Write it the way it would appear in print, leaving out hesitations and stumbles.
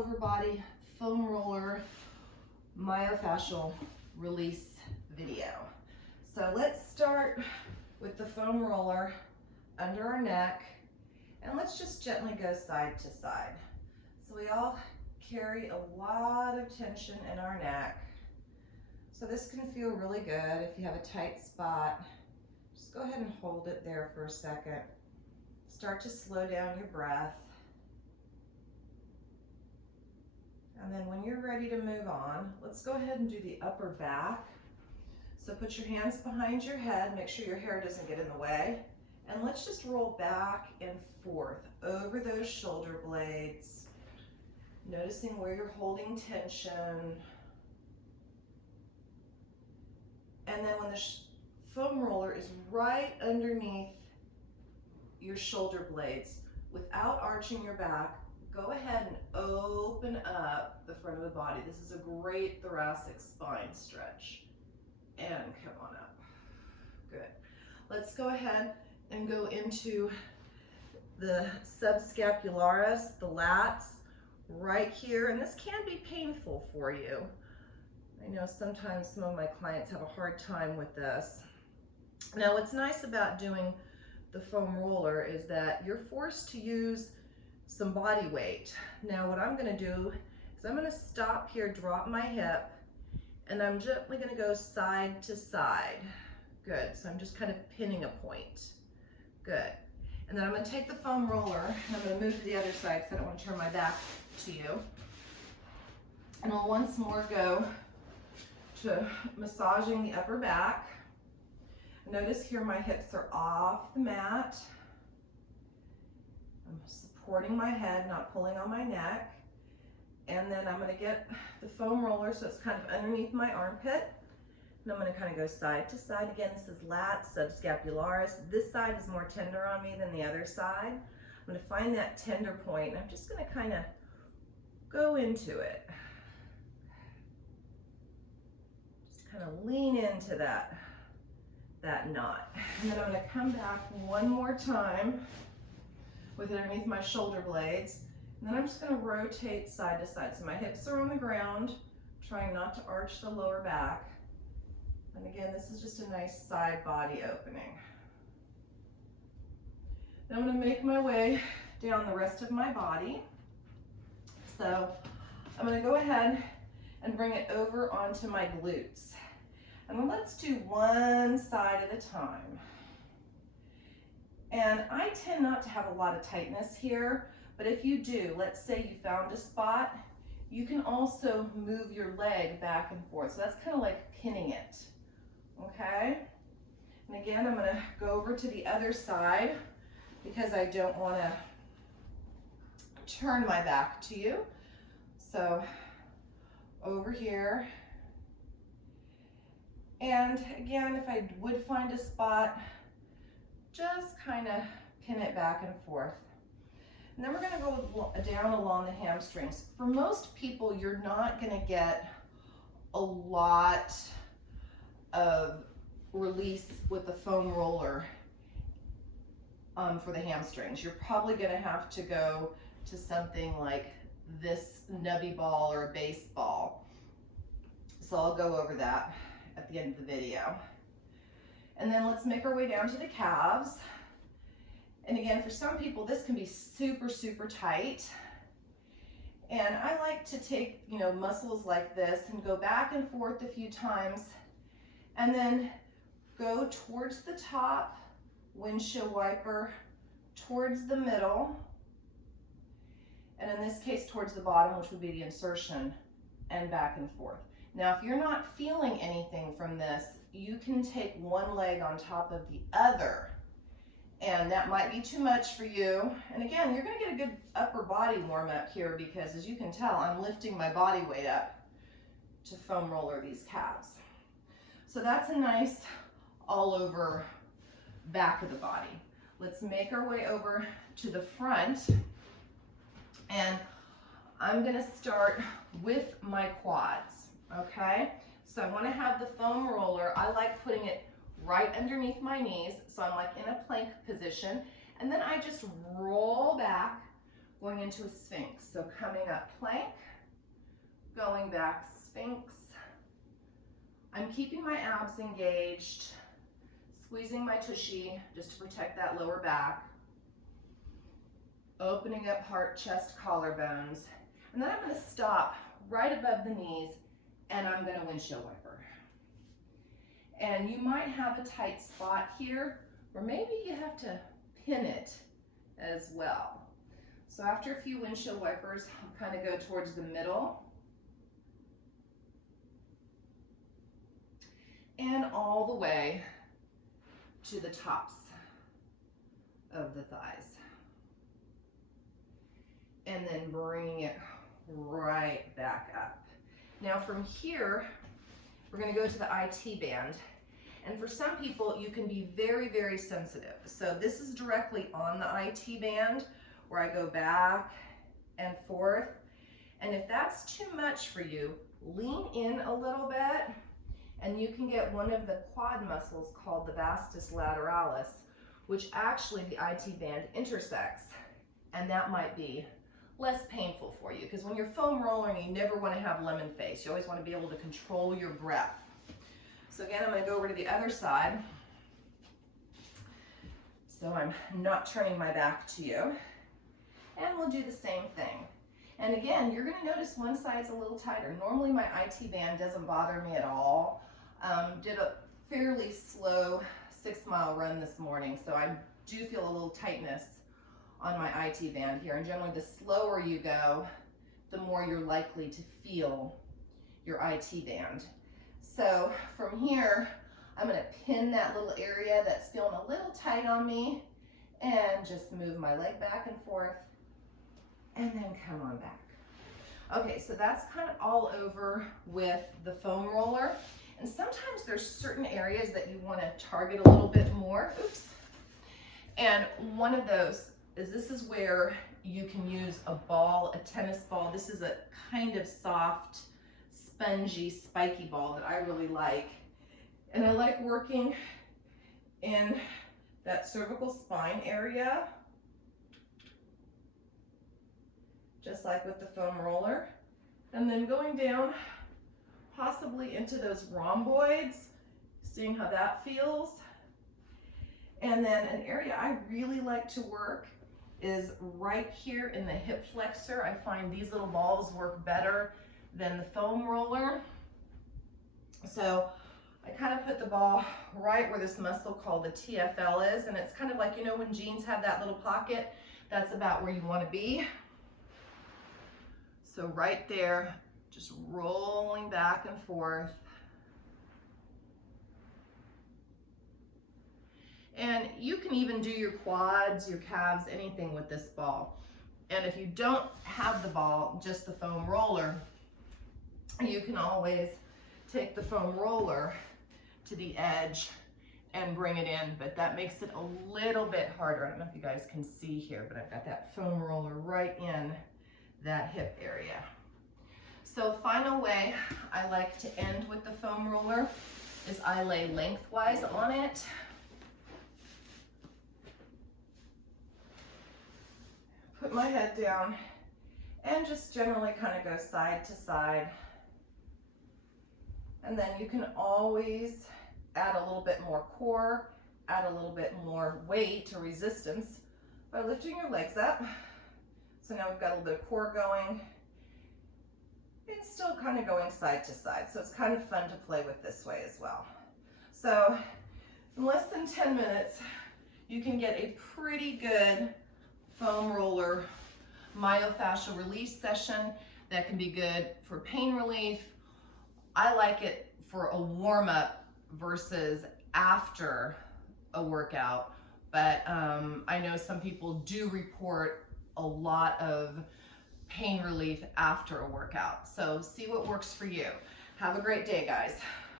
over body foam roller myofascial release video. So let's start with the foam roller under our neck, and let's just gently go side to side. So we all carry a lot of tension in our neck. So this can feel really good if you have a tight spot. Just go ahead and hold it there for a second. Start to slow down your breath. And then when you're ready to move on, let's go ahead and do the upper back. So put your hands behind your head, make sure your hair doesn't get in the way. And let's just roll back and forth over those shoulder blades, noticing where you're holding tension. And then when the foam roller is right underneath your shoulder blades, without arching your back, go ahead and open up the front of the body. This is a great thoracic spine stretch. And come on up. Good. Let's go ahead and go into the subscapularis, the lats, right here. And this can be painful for you. I know sometimes some of my clients have a hard time with this. Now, what's nice about doing the foam roller is that you're forced to use some body weight. Now, what I'm going to do is I'm going to stop here, drop my hip, and I'm gently going to go side to side. Good. So I'm just kind of pinning a point. Good. And then I'm going to take the foam roller and I'm going to move to the other side because I don't want to turn my back to you. And I'll once more go to massaging the upper back. Notice here my hips are off the mat. I'm supporting my head, not pulling on my neck. And then I'm going to get the foam roller so it's kind of underneath my armpit. And I'm going to kind of go side to side. Again, this is lats, subscapularis. This side is more tender on me than the other side. I'm going to find that tender point, and I'm just going to kind of go into it. Just kind of lean into that knot. And then I'm going to come back one more time with it underneath my shoulder blades. And then I'm just going to rotate side to side. So my hips are on the ground, trying not to arch the lower back. And again, this is just a nice side body opening. Then I'm going to make my way down the rest of my body. So I'm going to go ahead and bring it over onto my glutes. And let's do one side at a time. And I tend not to have a lot of tightness here, but if you do, let's say you found a spot, you can also move your leg back and forth. So that's kind of like pinning it, okay? And again, I'm gonna go over to the other side because I don't wanna turn my back to you. So over here. And again, if I would find a spot, just kind of pin it back and forth. And then we're going to go down along the hamstrings. For most people, you're not going to get a lot of release with the foam roller for the hamstrings. You're probably going to have to go to something like this nubby ball or a baseball. So I'll go over that at the end of the video. And then let's make our way down to the calves. And again, for some people, this can be super, super tight. And I like to take, muscles like this and go back and forth a few times and then go towards the top, windshield wiper, towards the middle, and in this case, towards the bottom, which would be the insertion, and back and forth. Now, if you're not feeling anything from this, you can take one leg on top of the other, and that might be too much for you. And again, you're going to get a good upper body warm up here because, as you can tell, I'm lifting my body weight up to foam roller these calves. So that's a nice all over back of the body. Let's make our way over to the front, and I'm going to start with my quads. Okay, so I want to have the foam roller. I like putting it right underneath my knees, so I'm like in a plank position, and then I just roll back going into a Sphinx. So coming up plank, going back Sphinx. I'm keeping my abs engaged, squeezing my tushy just to protect that lower back. Opening up heart, chest, collarbones. And then I'm going to stop right above the knees and I'm going to windshield wiper. And you might have a tight spot here, or maybe you have to pin it as well. So after a few windshield wipers, I'll kind of go towards the middle and all the way to the tops of the thighs. And then bringing it right back up. Now from here, we're going to go to the IT band. And for some people, you can be very, very sensitive. So this is directly on the IT band where I go back and forth. And if that's too much for you, lean in a little bit and you can get one of the quad muscles called the vastus lateralis, which actually the IT band intersects. And that might be less painful for you, because when you're foam rolling, you never want to have lemon face. You always want to be able to control your breath. So again, I'm going to go over to the other side. So I'm not turning my back to you. And we'll do the same thing. And again, you're going to notice one side's a little tighter. Normally my IT band doesn't bother me at all. Did a fairly slow 6-mile run this morning, so I do feel a little tightness on my IT band here. And generally the slower you go, the more you're likely to feel your IT band. So from here, I'm going to pin that little area that's feeling a little tight on me and just move my leg back and forth and then come on back. Okay, so that's kind of all over with the foam roller. And sometimes there's certain areas that you want to target a little bit more. Oops. And one of those is this is where you can use a ball, a tennis ball. This is a kind of soft, spongy, spiky ball that I really like. And I like working in that cervical spine area, just like with the foam roller. And then going down, possibly into those rhomboids, seeing how that feels. And then an area I really like to work is right here in the hip flexor. I find these little balls work better than the foam roller. So I kind of put the ball right where this muscle called the TFL is, and it's kind of like, you know, when jeans have that little pocket, that's about where you want to be. So right there, just rolling back and forth. And you can even do your quads, your calves, anything with this ball. And if you don't have the ball, just the foam roller, you can always take the foam roller to the edge and bring it in, but that makes it a little bit harder. I don't know if you guys can see here, but I've got that foam roller right in that hip area. So final way I like to end with the foam roller is I lay lengthwise on it. Put my head down and just generally kind of go side to side. And then you can always add a little bit more core, add a little bit more weight or resistance by lifting your legs up. So now we've got a little bit of core going and still kind of going side to side. So it's kind of fun to play with this way as well. So in less than 10 minutes, you can get a pretty good foam roller myofascial release session that can be good for pain relief. I like it for a warm-up versus after a workout, but I know some people do report a lot of pain relief after a workout. So see what works for you. Have a great day, guys.